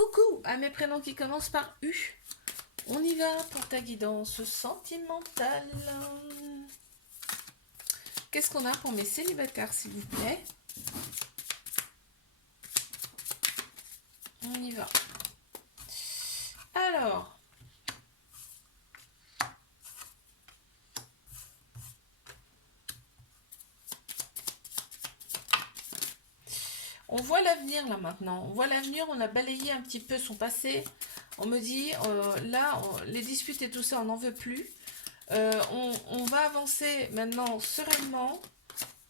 Coucou à mes prénoms qui commencent par U. On y va pour ta guidance sentimentale. Qu'est-ce qu'on a pour mes célibataires, s'il vous plaît? On y va. Alors, on voit l'avenir là maintenant. On voit l'avenir, on a balayé un petit peu son passé. On me dit, les disputes et tout ça, on n'en veut plus. On va avancer maintenant sereinement.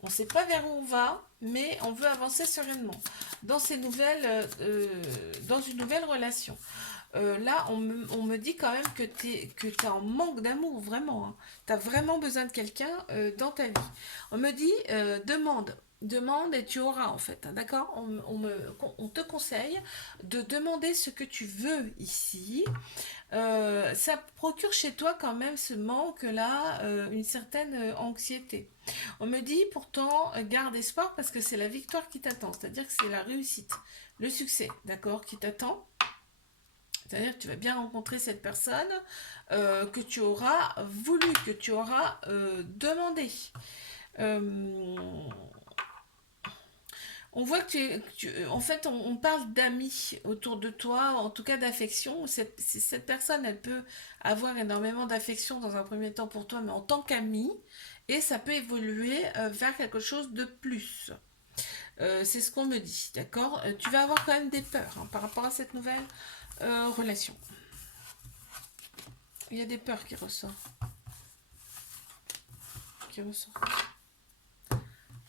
On ne sait pas vers où on va, mais on veut avancer sereinement dans dans une nouvelle relation. Là, on me dit quand même que tu es en manque d'amour, vraiment. Hein. Tu as vraiment besoin de quelqu'un dans ta vie. On me dit, demande et tu auras en fait. Hein, d'accord, on te conseille de demander ce que tu veux ici. Ça procure chez toi quand même ce manque-là, une certaine anxiété. On me dit pourtant, garde espoir parce que c'est la victoire qui t'attend, c'est-à-dire que c'est la réussite, le succès, d'accord, qui t'attend. C'est-à-dire que tu vas bien rencontrer cette personne que tu auras voulu, que tu auras demandé. Euh, on voit que en fait, on parle d'amis autour de toi, en tout cas d'affection. Cette personne, elle peut avoir énormément d'affection dans un premier temps pour toi, mais en tant qu'ami, et ça peut évoluer vers quelque chose de plus. C'est ce qu'on me dit, d'accord. Tu vas avoir quand même des peurs hein, par rapport à cette nouvelle relation. Il y a des peurs qui ressortent. Qui ressortent.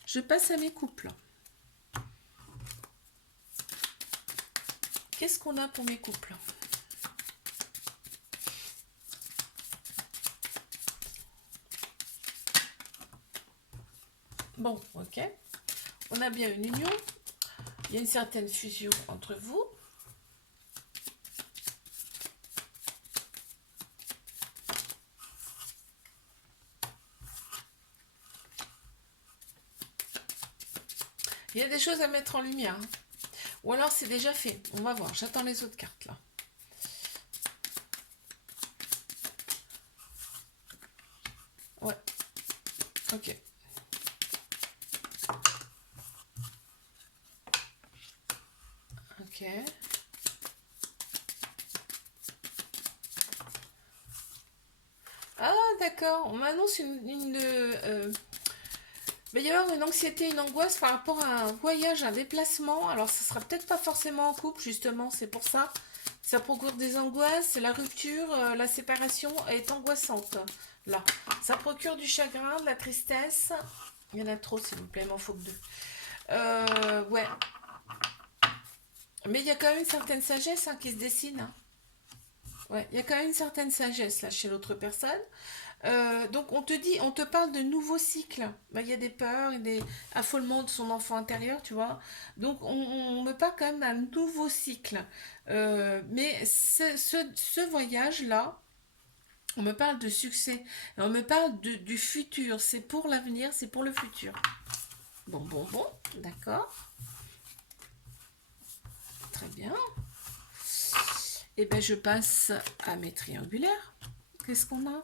Je passe à mes couples. Qu'est-ce qu'on a pour mes couples? Bon, ok. On a bien une union. Il y a une certaine fusion entre vous. Il y a des choses à mettre en lumière. Hein. Ou alors c'est déjà fait. On va voir. J'attends les autres cartes là. Ouais. Ok. Ok. Ah d'accord. On m'annonce il va y avoir une anxiété, une angoisse par rapport à un voyage, un déplacement. Alors, ça sera peut-être pas forcément en couple, justement, c'est pour ça. Ça procure des angoisses, la rupture, la séparation est angoissante. Là, ça procure du chagrin, de la tristesse. Il y en a trop, s'il vous plaît, il m'en faut que deux. Ouais. Mais il y a quand même une certaine sagesse hein, qui se dessine. Hein. Ouais, il y a quand même une certaine sagesse là chez l'autre personne. Donc on te dit, on te parle de nouveaux cycles. Bah, il y a des peurs et des affolements de son enfant intérieur, tu vois. Donc on me parle quand même d'un nouveau cycle. Mais ce voyage-là, on me parle de succès. Et on me parle du futur. C'est pour l'avenir, c'est pour le futur. Bon, d'accord. Très bien. Et ben je passe à mes triangulaires. Qu'est-ce qu'on a?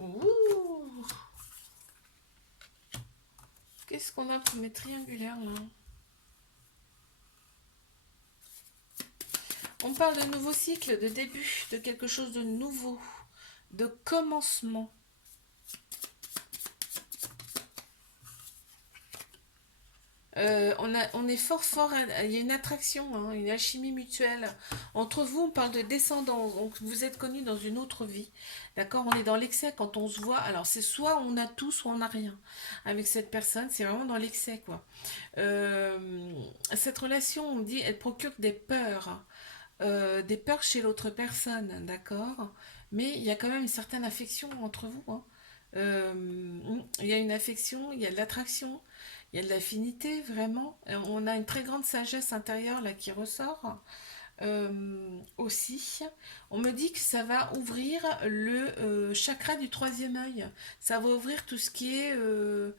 Ouh. Qu'est-ce qu'on a pour mes triangulaires là? On parle de nouveau cycle, de début, de quelque chose de nouveau, de commencement. On est fort, il y a une attraction, hein, une alchimie mutuelle. Entre vous, on parle de descendance, donc vous êtes connus dans une autre vie. D'accord. On est dans l'excès quand on se voit. Alors, c'est soit on a tout, soit on n'a rien. Avec cette personne, c'est vraiment dans l'excès, quoi. Cette relation, on dit, elle procure des peurs chez l'autre personne, d'accord. Mais il y a quand même une certaine affection entre vous. Hein. Il y a une affection, il y a de l'attraction, Il y a de l'affinité, vraiment. On a une très grande sagesse intérieure là qui ressort. Aussi, on me dit que ça va ouvrir le chakra du troisième œil. Ça va ouvrir tout ce qui est euh,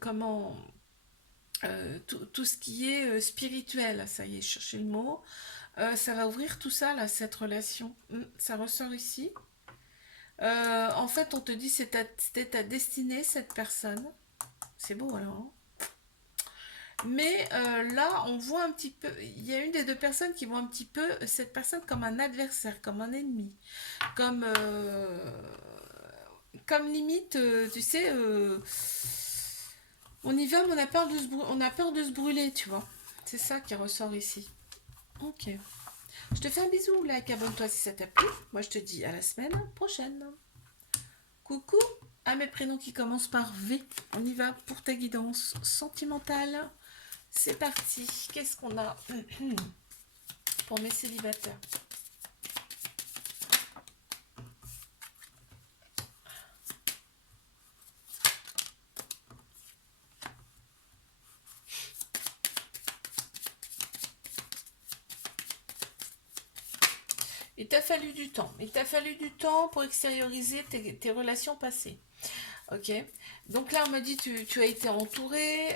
comment tout ce qui est spirituel. Ça y est, je cherchais le mot. Ça va ouvrir tout ça là, cette relation. Ça ressort ici. En fait, on te dit c'était ta destinée cette personne. C'est beau alors, hein. Mais là, on voit un petit peu, il y a une des deux personnes qui voit un petit peu cette personne comme un adversaire, comme un ennemi, comme, comme limite, tu sais, on y va, mais on a peur de se brûler, tu vois. C'est ça qui ressort ici. Ok. Je te fais un bisou, like, abonne-toi si ça t'a plu. Moi, je te dis à la semaine prochaine. Coucou à mes prénoms qui commencent par V. On y va pour ta guidance sentimentale. C'est parti. Qu'est-ce qu'on a pour mes célibataires? Il t'a fallu du temps. Il t'a fallu du temps pour extérioriser tes relations passées. Ok. Donc là, on m'a dit tu as été entouré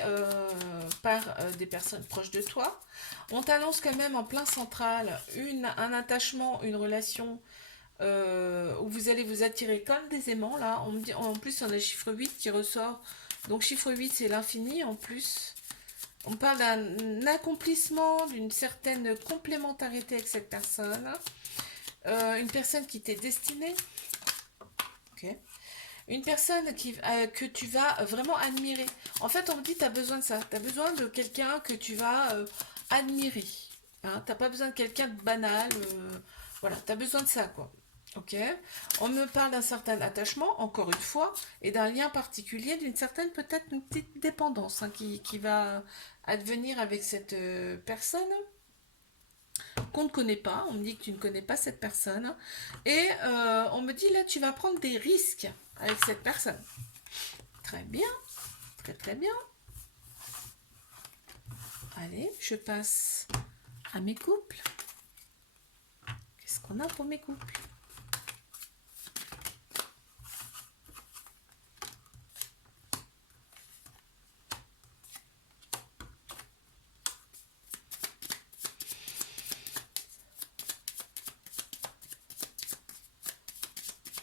par des personnes proches de toi. On t'annonce quand même en plein central un attachement, une relation où vous allez vous attirer comme des aimants. Là, on me dit, en plus, on a le chiffre 8 qui ressort. Donc, chiffre 8 c'est l'infini en plus. On parle d'un accomplissement, d'une certaine complémentarité avec cette personne. Une personne qui t'est destinée. Ok. Une personne que tu vas vraiment admirer. En fait, on me dit, tu as besoin de ça. Tu as besoin de quelqu'un que tu vas admirer. Hein, tu n'as pas besoin de quelqu'un de banal. Voilà, tu as besoin de ça, quoi. Ok. On me parle d'un certain attachement, encore une fois, et d'un lien particulier, d'une certaine, peut-être une petite dépendance hein, qui va advenir avec cette personne qu'on ne connaît pas. On me dit que tu ne connais pas cette personne. Et on me dit, là, tu vas prendre des risques avec cette personne. Très bien, très très bien. Allez, je passe à mes couples. Qu'est-ce qu'on a pour mes couples?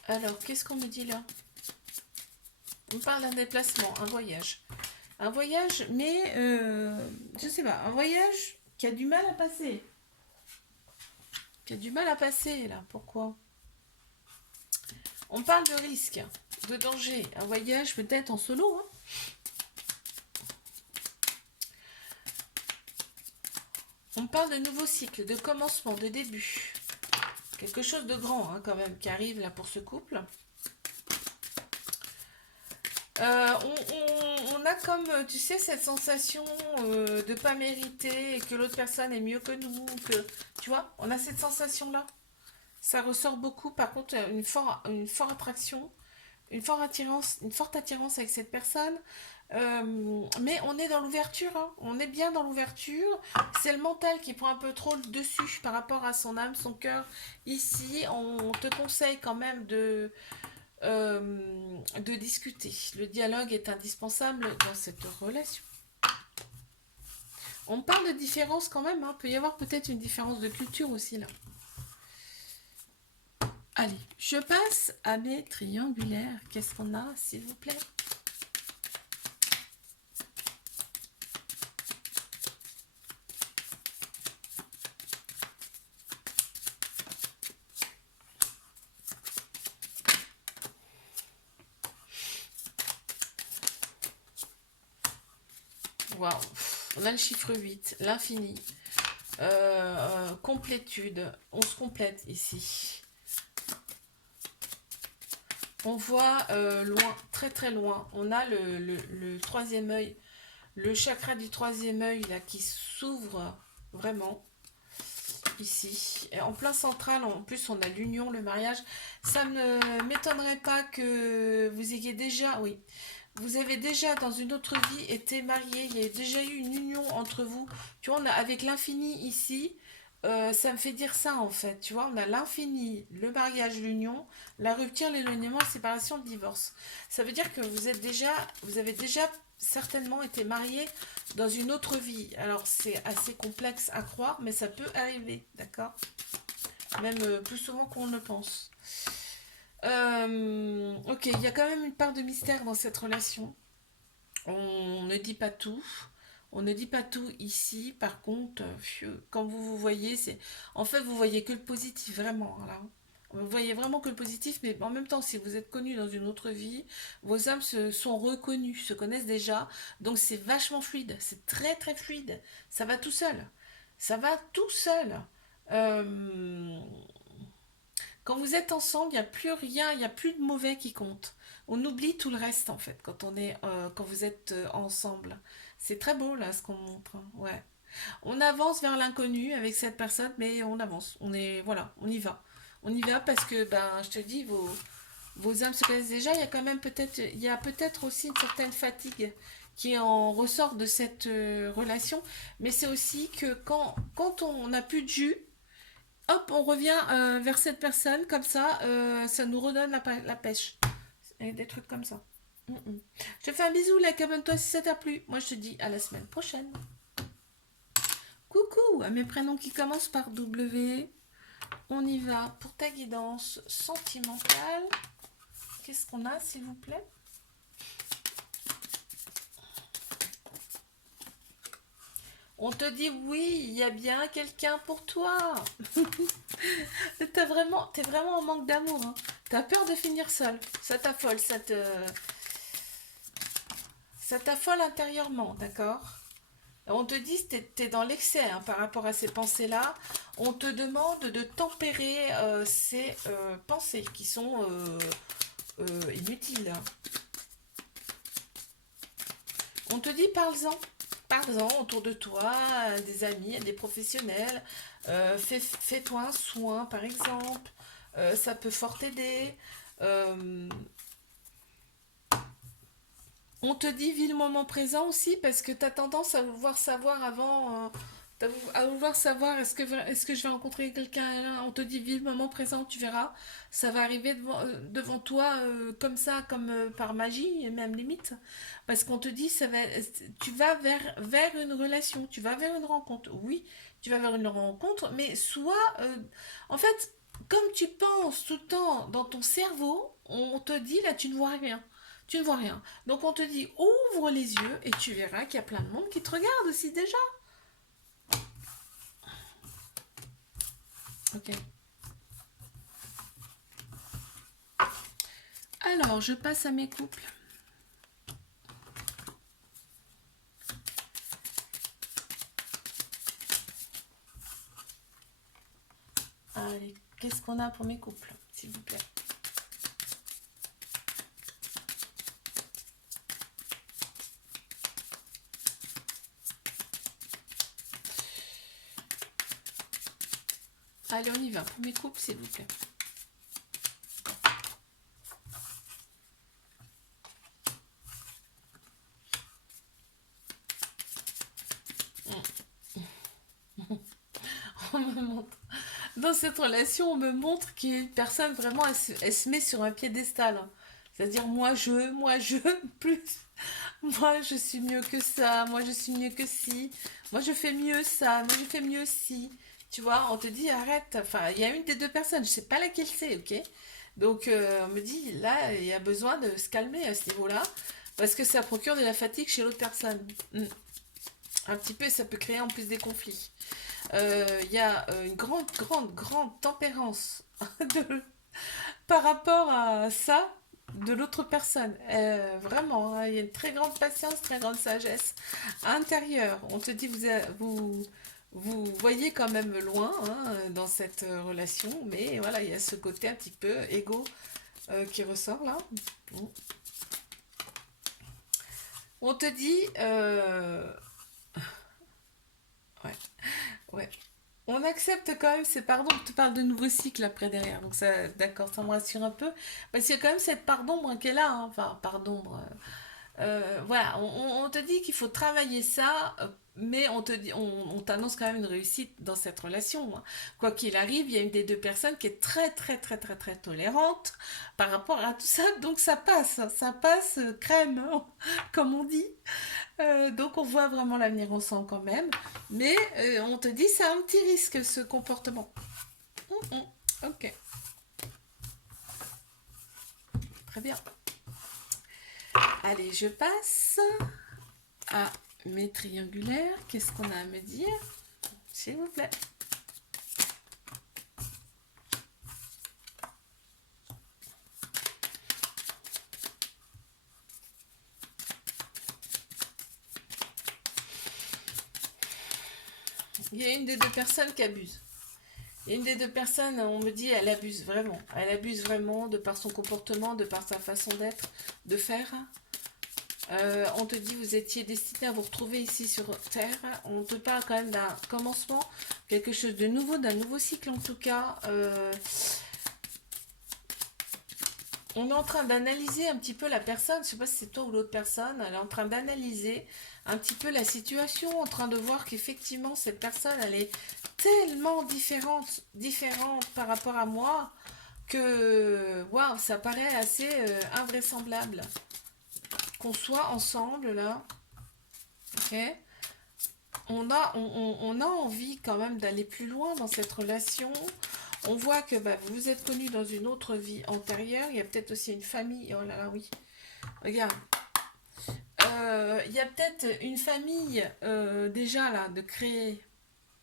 Alors, qu'est-ce qu'on me dit là? On me parle d'un déplacement, un voyage. Un voyage, mais je sais pas, un voyage qui a du mal à passer. Qui a du mal à passer là. Pourquoi? On parle de risque, de danger. Un voyage peut-être en solo. Hein. On parle de nouveau cycle, de commencement, de début. Quelque chose de grand hein, quand même qui arrive là pour ce couple. On a comme, tu sais, cette sensation de pas mériter et que l'autre personne est mieux que nous, que tu vois, on a cette sensation-là. Ça ressort beaucoup. Par contre, une forte attraction, une forte attirance avec cette personne. Mais on est dans l'ouverture, hein. On est bien dans l'ouverture. C'est le mental qui prend un peu trop le dessus par rapport à son âme, son cœur. Ici, on te conseille quand même de discuter. Le dialogue est indispensable dans cette relation. On parle de différence quand même, hein. Peut y avoir peut-être une différence de culture aussi là. Allez, je passe à mes triangulaires. Qu'est-ce qu'on a, s'il vous plaît? Waouh. On a le chiffre 8, l'infini. Complétude. On se complète ici. On voit loin, très très loin. On a le troisième œil, le chakra du troisième œil là qui s'ouvre vraiment ici. Et en plein central, en plus on a l'union, le mariage. Ça ne m'étonnerait pas que vous ayez déjà, oui, vous avez déjà dans une autre vie été marié, il y a déjà eu une union entre vous. Tu vois, on a avec l'infini ici, ça me fait dire ça en fait. Tu vois, on a l'infini, le mariage, l'union, la rupture, l'éloignement, la séparation, le divorce. Ça veut dire que vous avez déjà certainement été marié dans une autre vie. Alors c'est assez complexe à croire, mais ça peut arriver, d'accord? Même plus souvent qu'on ne le pense. Ok, il y a quand même une part de mystère dans cette relation. On ne dit pas tout. On ne dit pas tout ici. Par contre, quand vous vous voyez, c'est... En fait, vous voyez que le positif, vraiment. Là. Vous voyez vraiment que le positif, mais en même temps, si vous êtes connu dans une autre vie, vos âmes se sont reconnues, se connaissent déjà. Donc c'est vachement fluide. C'est très très fluide. Ça va tout seul. Ça va tout seul. Euh, Quand vous êtes ensemble, il n'y a plus rien, il n'y a plus de mauvais qui compte. On oublie tout le reste en fait quand vous êtes ensemble. C'est très beau là ce qu'on montre, hein. Ouais. On avance vers l'inconnu avec cette personne, mais on avance. On est voilà, on y va. On y va parce que ben je te dis vos âmes se connaissent déjà. Il y a peut-être aussi une certaine fatigue qui en ressort de cette relation, mais c'est aussi que quand on n'a plus de jus, hop, on revient vers cette personne, comme ça nous redonne la pêche. Et des trucs comme ça. Mm, mm. Je te fais un bisou, like, abonne-toi si ça t'a plu. Moi, je te dis à la semaine prochaine. Coucou, à mes prénoms qui commencent par W. On y va pour ta guidance sentimentale. Qu'est-ce qu'on a, s'il vous plaît? On te dit oui, il y a bien quelqu'un pour toi. T'es vraiment en manque d'amour, hein. T'as peur de finir seul. Ça t'affole intérieurement, d'accord? On te dit que t'es dans l'excès hein, par rapport à ces pensées-là. On te demande de tempérer ces pensées qui sont inutiles. On te dit parle-en. Parle-en autour de toi, à des amis, à des professionnels. Fais-toi un soin, par exemple. Ça peut fort t'aider. Euh, On te dit vis le moment présent aussi parce que tu as tendance à vouloir savoir avant, à vouloir savoir est-ce que je vais rencontrer quelqu'un là. On te dit vis le moment présent, tu verras. Ça va arriver devant toi comme ça, comme par magie, et même limite. Parce qu'on te dit tu vas vers une relation, tu vas vers une rencontre. Oui, tu vas vers une rencontre, mais en fait, comme tu penses tout le temps dans ton cerveau, on te dit là, tu ne vois rien. Tu ne vois rien. Donc on te dit ouvre les yeux et tu verras qu'il y a plein de monde qui te regarde aussi déjà. Ok. Alors je passe à mes couples. Allez, qu'est-ce qu'on a pour mes couples, s'il vous plaît? Allez, on y va. Pour mes couples, s'il vous plaît. On me montre. Dans cette relation, on me montre qu'il y a une personne vraiment, elle se met sur un piédestal, hein. C'est-à-dire moi je, plus. Moi je suis mieux que ça, moi je suis mieux que si, moi je fais mieux ça, moi je fais mieux si. Tu vois, on te dit arrête, enfin il y a une des deux personnes, je sais pas laquelle c'est, ok? Donc on me dit là il y a besoin de se calmer à ce niveau-là, parce que ça procure de la fatigue chez l'autre personne. Mm. Un petit peu, ça peut créer en plus des conflits. Il y a une grande tempérance de, par rapport à ça de l'autre personne. Vraiment, hein, il y a une très grande patience, très grande sagesse intérieure. On te dit, vous voyez quand même loin hein, dans cette relation, mais voilà, il y a ce côté un petit peu égo qui ressort là. Bon. On te dit, ouais, ouais. On accepte quand même ces pardons. On te parle de nouveaux cycles après derrière. Donc ça, d'accord, ça me rassure un peu. Parce qu'il y a quand même cette part d'ombre qui est là, hein. Enfin, part d'ombre. Voilà, on te dit qu'il faut travailler ça, mais on te dit, on t'annonce quand même une réussite dans cette relation, hein. Quoi qu'il arrive, il y a une des deux personnes qui est très très très très très tolérante par rapport à tout ça, donc ça passe crème, hein, comme on dit. Donc on voit vraiment l'avenir ensemble quand même, mais on te dit c'est un petit risque ce comportement. Ok, très bien. Allez, je passe à mes triangulaires. Qu'est-ce qu'on a à me dire, s'il vous plaît? Il y a une des deux personnes qui abuse. Il y a une des deux personnes, on me dit, elle abuse vraiment. Elle abuse vraiment de par son comportement, de par sa façon d'être, de faire. On te dit, vous étiez destiné à vous retrouver ici sur Terre. On te parle quand même d'un commencement, quelque chose de nouveau, d'un nouveau cycle en tout cas. On est en train d'analyser un petit peu la personne, je ne sais pas si c'est toi ou l'autre personne, elle est en train d'analyser un petit peu la situation, en train de voir qu'effectivement cette personne, elle est tellement différente par rapport à moi, que waouh, ça paraît assez invraisemblable qu'on soit ensemble là, ok? On a envie quand même d'aller plus loin dans cette relation. On voit que bah, vous vous êtes connus dans une autre vie antérieure. Il y a peut-être aussi une famille. Oh là là, oui. Regarde. Il y a peut-être une famille déjà là de créer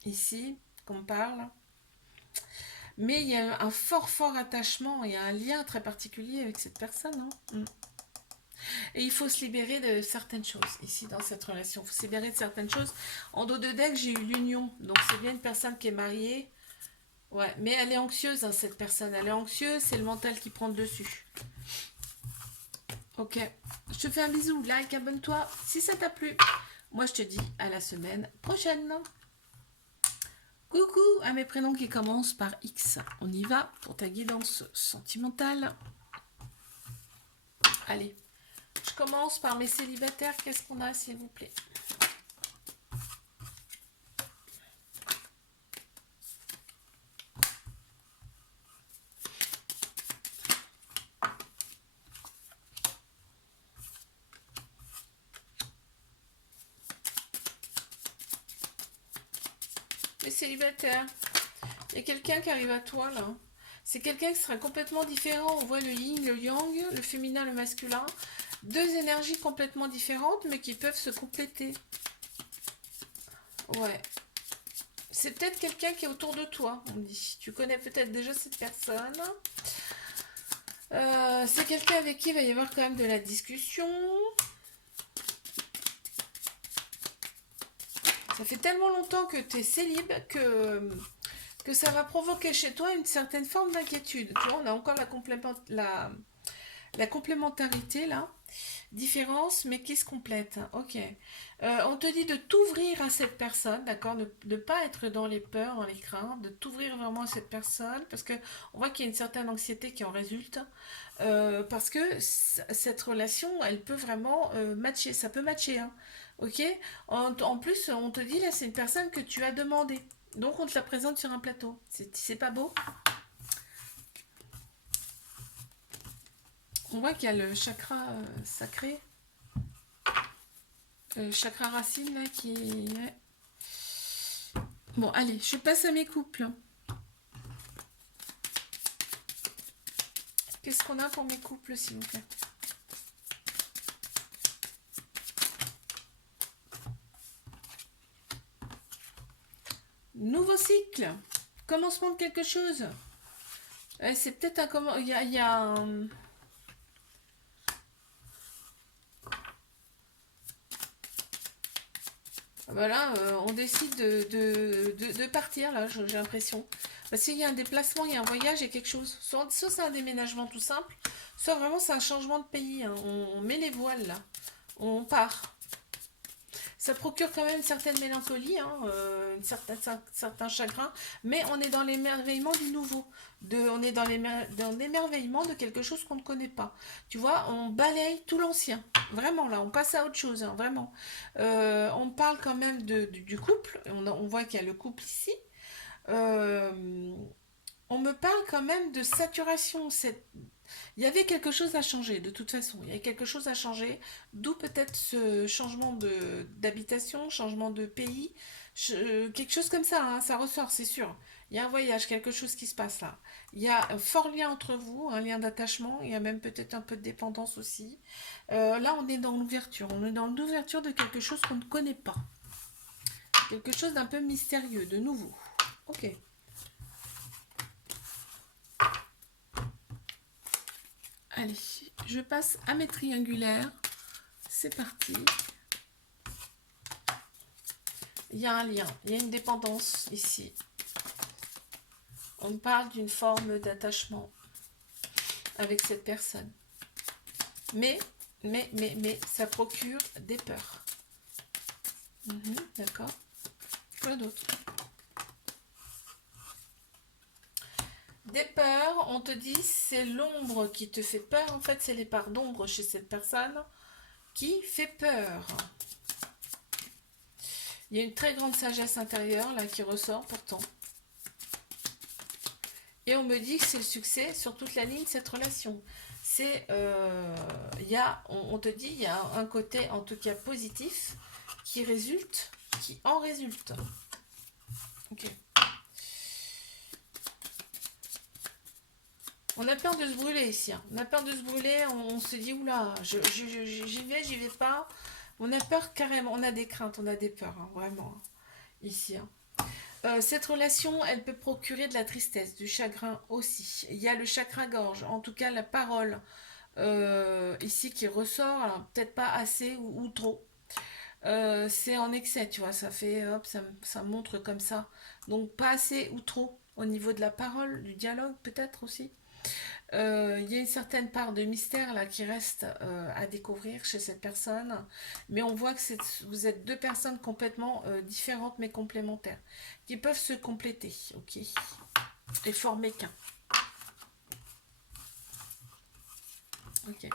ici, qu'on parle. Mais il y a un fort attachement. Il y a un lien très particulier avec cette personne, hein. Et il faut se libérer de certaines choses ici dans cette relation. Il faut se libérer de certaines choses. En dos de deck, j'ai eu l'union. Donc c'est bien une personne qui est mariée. Ouais, mais elle est anxieuse, hein, cette personne. Elle est anxieuse, c'est le mental qui prend le dessus. Ok. Je te fais un bisou, like, abonne-toi si ça t'a plu. Moi, je te dis à la semaine prochaine. Coucou à mes prénoms qui commencent par X. On y va pour ta guidance sentimentale. Allez, je commence par mes célibataires. Qu'est-ce qu'on a, s'il vous plaît? Les célibataires. Il y a quelqu'un qui arrive à toi, là. C'est quelqu'un qui sera complètement différent. On voit le yin, le yang, le féminin, le masculin. Deux énergies complètement différentes, mais qui peuvent se compléter. Ouais. C'est peut-être quelqu'un qui est autour de toi, on me dit. Tu connais peut-être déjà cette personne. C'est quelqu'un avec qui il va y avoir quand même de la discussion. Ça fait tellement longtemps que tu es célib que ça va provoquer chez toi une certaine forme d'inquiétude. Tu vois, on a encore la complémentarité là. Différence, mais qui se complète. Ok. On te dit de t'ouvrir à cette personne, d'accord? De ne pas être dans les peurs, dans les craintes, de t'ouvrir vraiment à cette personne, parce que on voit qu'il y a une certaine anxiété qui en résulte. Parce que cette relation, elle peut vraiment matcher. Ça peut matcher, hein. Ok? En plus, on te dit là, c'est une personne que tu as demandé. Donc, on te la présente sur un plateau. C'est pas beau? On voit qu'il y a le chakra sacré, chakra racine là qui est... Bon, allez, je passe à mes couples. Qu'est-ce qu'on a pour mes couples, s'il vous plaît? Nouveau cycle. Commencement de quelque chose. C'est peut-être un... comment. Il y a un... Voilà, on décide de partir, là, j'ai l'impression. Parce qu'il y a un déplacement, il y a un voyage, il y a quelque chose. Soit c'est un déménagement tout simple, soit vraiment c'est un changement de pays, hein. On met les voiles, là. On part. Ça procure quand même une certaine mélancolie, hein, certain chagrin, mais on est dans l'émerveillement du nouveau. On est dans l'émerveillement de quelque chose qu'on ne connaît pas. Tu vois, on balaye tout l'ancien. Vraiment, là, on passe à autre chose, hein, vraiment. On parle quand même du couple. On voit qu'il y a le couple ici. Euh, on me parle quand même de saturation. Il y avait quelque chose à changer, de toute façon. Il y avait quelque chose à changer, d'où peut-être ce changement d'habitation, changement de pays, quelque chose comme ça, hein, ça ressort, c'est sûr. Il y a un voyage, quelque chose qui se passe là. Il y a un fort lien entre vous, un lien d'attachement, il y a même peut-être un peu de dépendance aussi. Là, on est dans l'ouverture, on est dans l'ouverture de quelque chose qu'on ne connaît pas. Quelque chose d'un peu mystérieux, de nouveau. Ok. Allez, je passe à mes triangulaires. C'est parti. Il y a un lien, il y a une dépendance ici. On parle d'une forme d'attachement avec cette personne. Mais, ça procure des peurs. D'accord. Quoi d'autre? Des peurs, on te dit, c'est l'ombre qui te fait peur. En fait, c'est les parts d'ombre chez cette personne qui fait peur. Il y a une très grande sagesse intérieure là qui ressort pourtant. Et on me dit que c'est le succès sur toute la ligne de cette relation. C'est, on te dit, il y a un côté en tout cas positif qui en résulte. Ok. On a peur de se brûler ici. Hein. On a peur de se brûler. On se dit, oula, j'y vais pas. On a peur carrément. On a des craintes, on a des peurs, hein, vraiment. Hein, ici. Hein. Cette relation, elle peut procurer de la tristesse, du chagrin aussi. Il y a le chakra-gorge, en tout cas la parole ici qui ressort, peut-être pas assez ou trop. C'est en excès, tu vois, ça fait, hop, ça montre comme ça. Donc pas assez ou trop au niveau de la parole, du dialogue peut-être aussi. Il y a une certaine part de mystère là qui reste à découvrir chez cette personne, mais on voit que vous êtes deux personnes complètement différentes mais complémentaires, qui peuvent se compléter, ok, et former qu'un. Ok.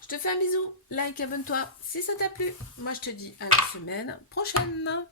Je te fais un bisou, like, abonne-toi si ça t'a plu. Moi je te dis à la semaine prochaine.